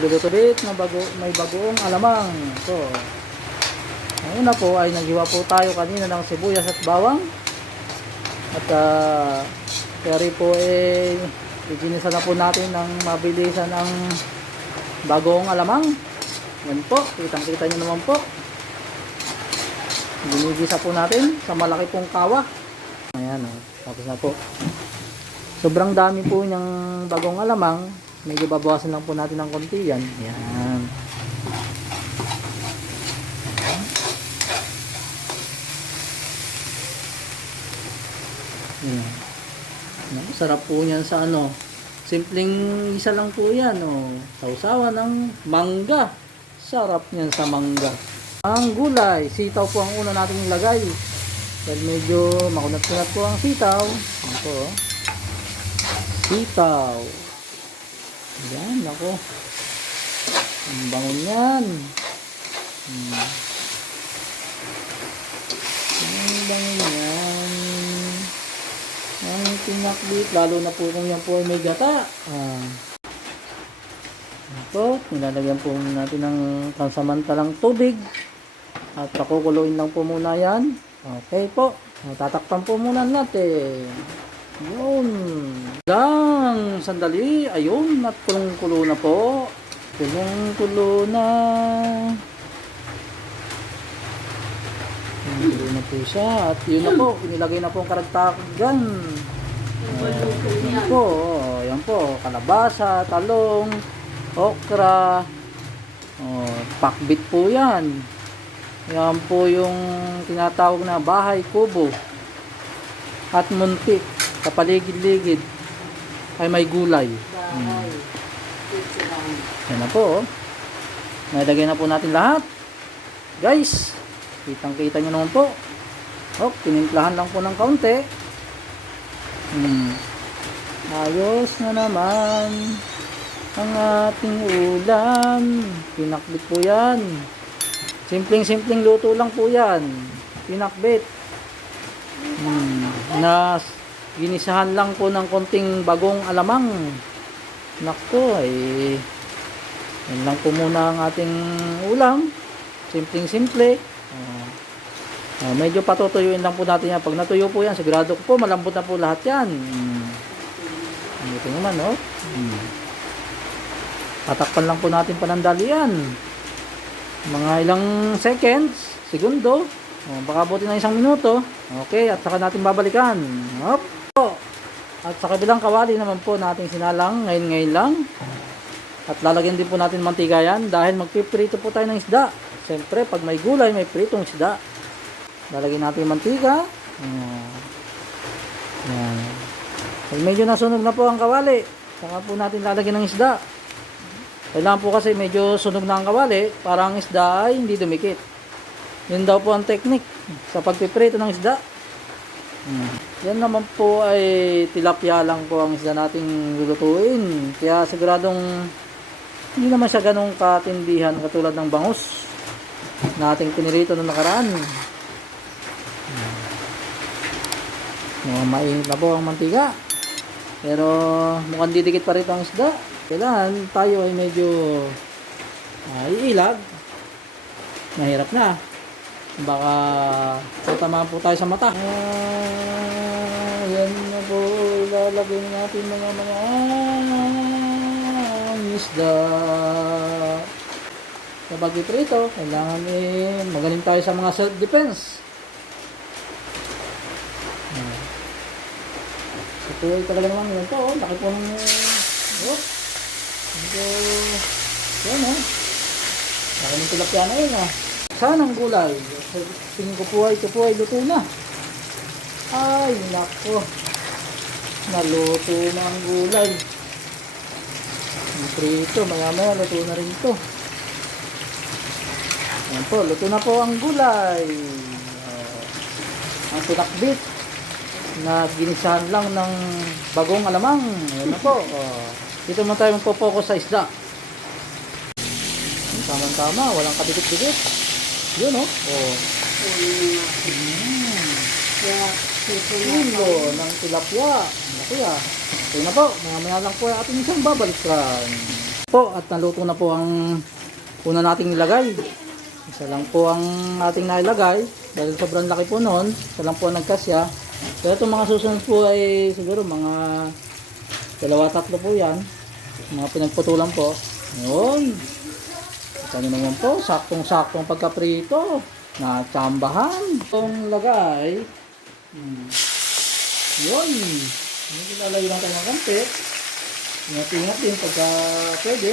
magluluto ulit na bago, may bagoong alamang. Ito. Ang una po ay naghiwa po tayo kanina ng sibuyas at bawang. At uh, kaya po eh, iginisa na po natin ng mabilisan ang bagoong alamang. Yan po, kitang-kita nyo naman po. Ginigisa po natin sa malaki pong kawa. Ayan, oh. tapos na po. Sobrang dami po niyang bagong alamang. Medyo babawasan lang po natin ng konti yan. Ayan. Ayan. Naku, Sarap po niyan sa ano. Simpleng isa lang po yan. Oh. Sausawan ng mangga. Sarap niyan sa mangga. Ang gulay, sitaw po ang una nating ilagay. Dahil medyo makunat-kunat po ang sitaw. Ano po, oh. Sitaw. Yan, ako. Ang bangon yan. Hmm. Ang bangon yan. Ang pinakbit, lalo na po kung yan po ay may gata. Ah. Ito, nilalagyan po natin ng pansamantalang tubig. At pakukuluin lang po muna yan. Okay po. Tatakpan po muna natin. Yun. Lang. Sandali. Ayun. At kulong-kulo na po. Kulong-kulo na. Kulong-kulo na po siya. At yun na po. Inilagay na po ang karagtagan. Yan po. oh, Yan po. Kalabasa, talong, okra. Oh, pakbit po yan. Yan po yung tinatawag na bahay kubo. At muntik sa paligid-ligid ay may gulay. Lang. Yan na po. oh. Na po natin lahat. Guys, kitang-kita nyo naman po. Oh, tinimplahan lang po ng kaunti. Hmm. Ayos na naman ang ating ulam. Pinakbit po yan. Simpleng-simpleng luto lang po yan. Pinakbit. Hmm. Na ginisahan lang po ng konting bagong alamang. Nako, ay yan lang po muna ang ating ulam. Simpleng-simple. Ah. Ah, medyo patutuyuin lang po natin yan. Pag natuyo po yan, sigurado ko po, malambot na po lahat yan. Hmm. Ito naman, oh. Hmm. Tatakpan lang po natin panandali yan. Mga ilang seconds, segundo. Oh, baka buti na isang minuto. Okay, at saka natin babalikan. Hop. At sa kabilang kawali naman po nating sinalang ngayon-ngayon lang. At lalagyan din po natin mantika yan dahil magpiprito po tayo ng isda. Siyempre, pag may gulay, may pritong isda. Lalagyan natin mantika. Ayan. Ayan. Medyo nasunog na po ang kawali, saka po natin lalagyan ng isda. Kailangan po kasi medyo sunog na ang kawali para ang isda ay hindi dumikit. Yun daw po ang technique sa pagpiprito ng isda. Hmm. Yan naman po ay tilapia lang po ang isda nating lulutuin. Kaya siguradong hindi naman siya ganong katindihan katulad ng bangus na ating pinirito noong nakaraan. Mukhang mainit na po ang mantika. Pero mukhang didikit pa rito ang isda. Kailangan tayo ay medyo uh, iilag. Mahirap na. Baka tatamaan po tayo sa mata. Po. Ilalagay natin mga mga isda. Sa bagay prito, kailangan eh, magaling tayo sa mga self-defense. Ah. Ito ay talaga naman yun to. oh. Laki po ng... Oh. Ito... Yan oh. Laki ng tilapia na yun ah. Saan ang gulay? Tingin ko po ay ito po ay luto na. Ay, nako. Naluto na ang gulay. Prito, maya maya luto na rin ito. Ayan po, luto na po ang gulay. Ah, ang pinakbit na ginisahan lang ng bagong alamang. Ayan na po. Oh. Dito mo tayo magpo-focus sa isda. Tama-tama, walang kadikit-dikit. Yun oh. Oh. Mm. Kilo ng tilapia. Ah. Okay na po. Maya-maya lang po ating isang babalikan. Po, at naluto na po ang una nating nilagay. Isa lang po ang ating nailagay. Dahil sobrang laki po noon. Isa lang po ang nagkasya. Pero itong mga susunod po ay siguro mga dalawa tatlo po yan. Mga pinagputulan po. Yun. Ito nyo naman po, saktong-saktong pagkaprito. Na tsambahan. Itong lagay. Hmm. Yun. Hindi lalayo lang tayo ng konti. Ingat-ingat din pagka pwede.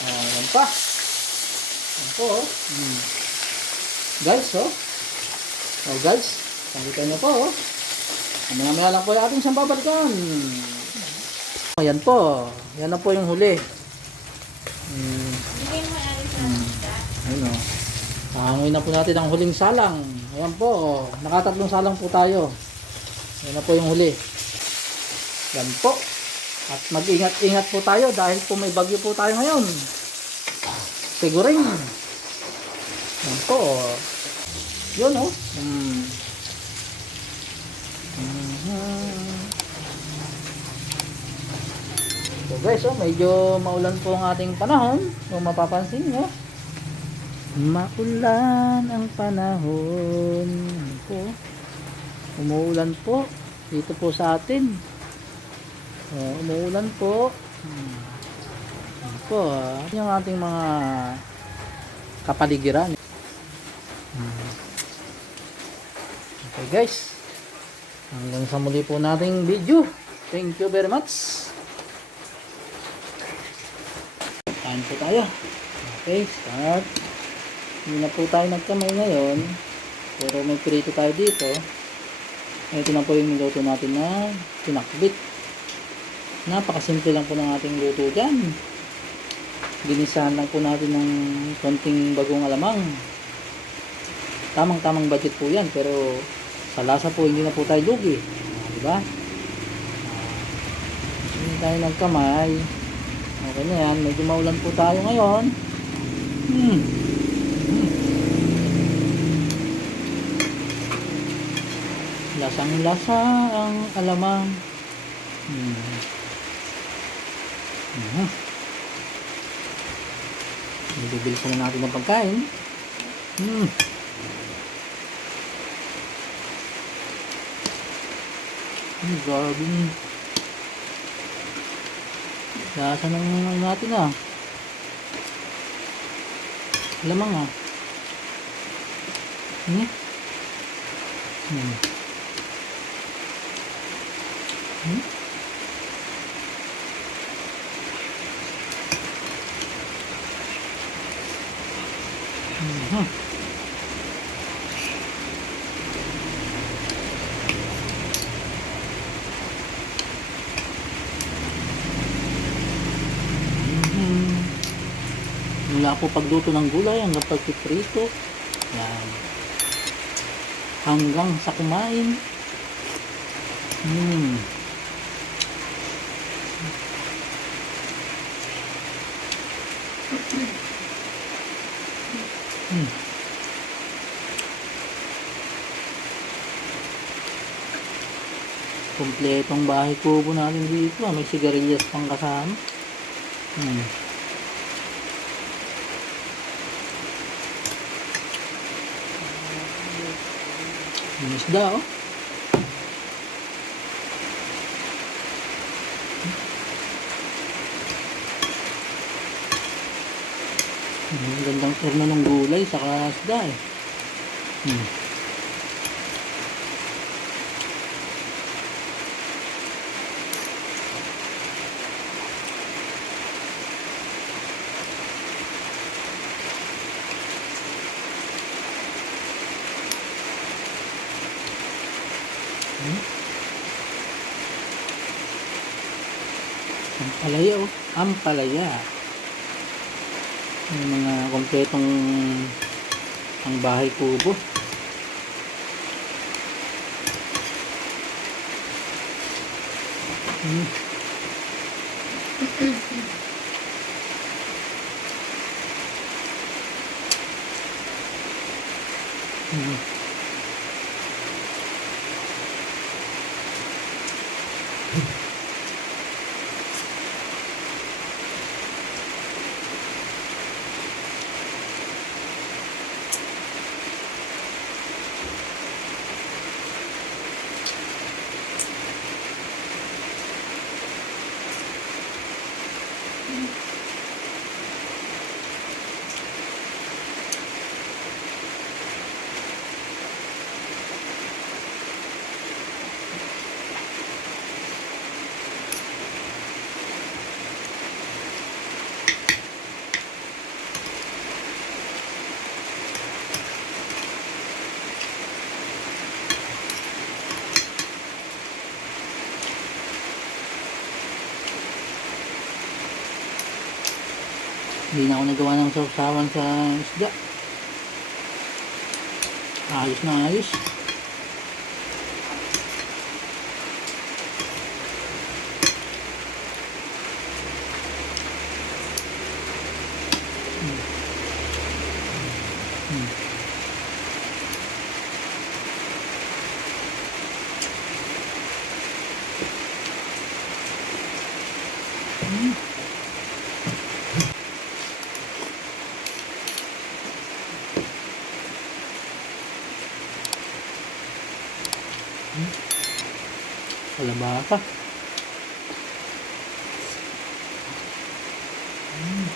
Ah, yan pa. Yan po. oh. Hmm. Guys, oh. Oh, guys. Pakita nyo po, oh. Mamaya lang po yung ating siyang babalikan. Ayan po. Yan na po yung huli. Hmm. Hmm. Ayun, oh. Hangoy na po natin ang huling salang. Ayan po, oh. Nakatatlong salang po tayo. Yan na po yung huli. Yan. At mag-ingat-ingat po tayo dahil po may bagyo po tayo ngayon. Siguring. Yan po. Yun oh. Hmm. Mhm. So guys, oh, medyo maulan po ang ating panahon. Kung mapapansin nyo. Maulan ang panahon. Yan po. Umuulan po. Dito po sa atin. Oh, umuulan po. Hmm. Yan po. ah. Yung ating mga kapaligiran. Hmm. Okay guys. Hanggang sa muli po nating video. Thank you very much. Kain po tayo. Okay, start. Hindi na po tayo nagkamay ngayon. Pero may prito tayo dito. Ito na po yung niluto natin na pinakbit. Napakasimple lang po ng ating luto dyan. Ginisahan lang po natin ng konting bagong alamang. Tamang-tamang budget po yan. Pero sa lasa po hindi na po tayo lugi. Ah, di ba? Ah, hindi tayo nagkamay. Okay na yan. Medyo maulan po tayo ngayon. Hmm. Hmm. Lasang lasa ang alamang. Hmm. Mhm. Bibilisan na natin ang pagkain. Hmm. Ang grabe. Lasa ng ano natin ah. Lamang ah. Hmm? Hmm. Hmm? Po pagluto ng gulay hanggang pagpiprito. Yan. Hanggang sa kumain. Hmm. Hmm. Kompletong bahay kubo natin dito. ah. May sigarilyas pang kasama. Hmm. Yung isda oh. Ang gandang turno ng gulay sa isda eh. Hmm? Ang palaya oh. Ang palaya. May mga kompletong ang bahay kubo. Hmm. Hindi na ako nagawa ng sausawan sa isda. Ayos na ayos. Hmm. Hmm. Kalabasa. Mm.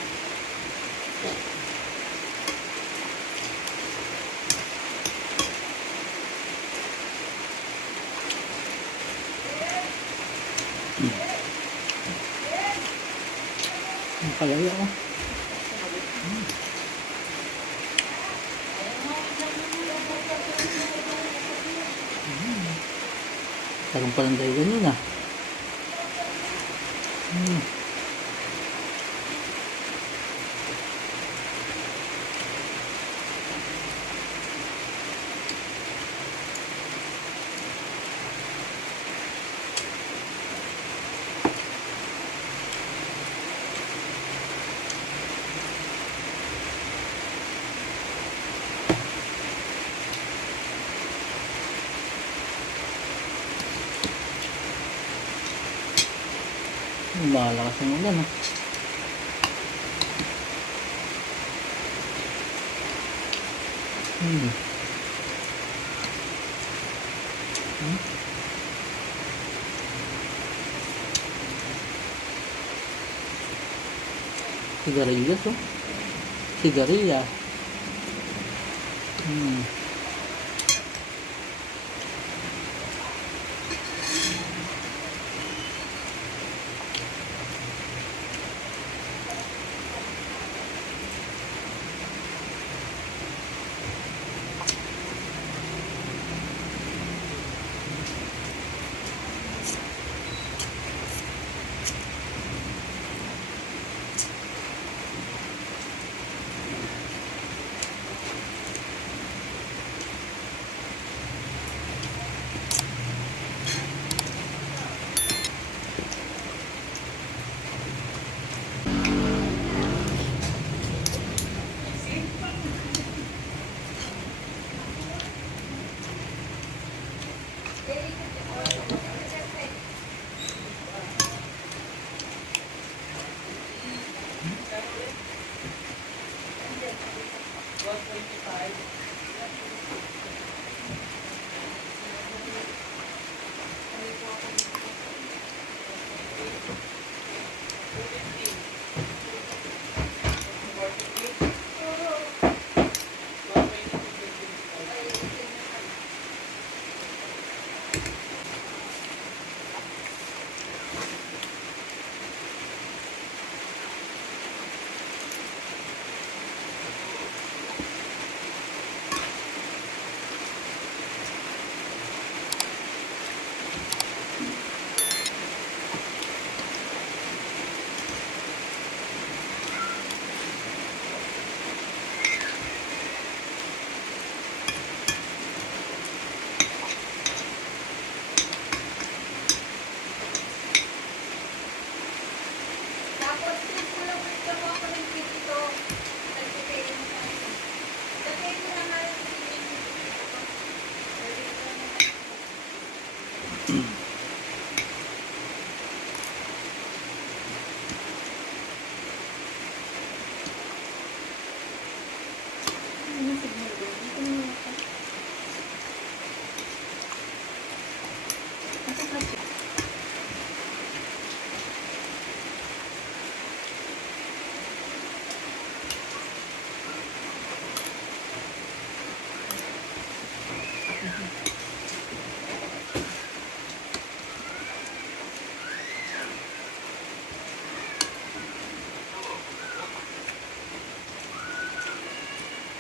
Ang palaya oh. Tarong pa lang tayo ganyan ah. Hmm. Malakas ang ulan ah. Hmm. Hmm? Sigarilyas oh. Sigarilya. Hmm.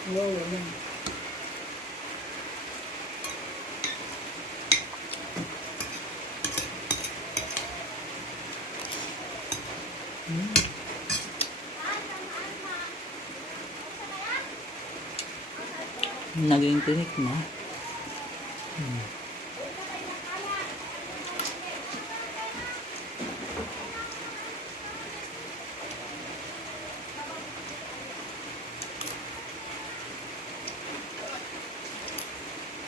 Wow, ganyan. Mm. Naging tinik na. No?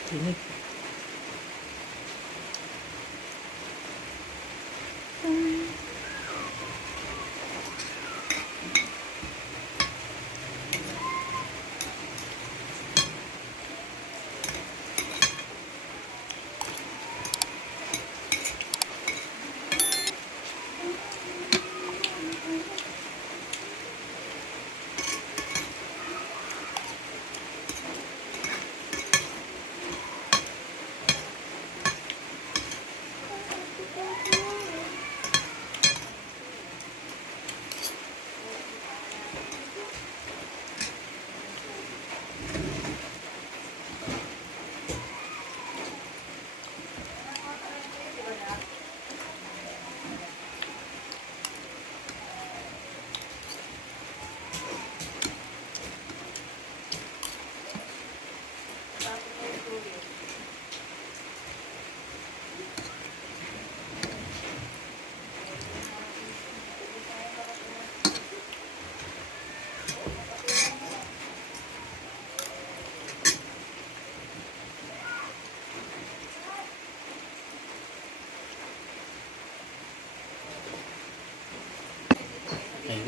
Tinik. Okay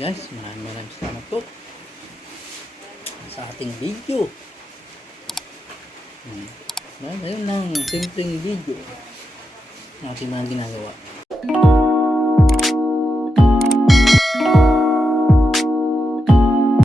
guys, maraming maraming salamat po sa ating video. Hmm. Ayun lang, simpleng video na ating mga ginagawa.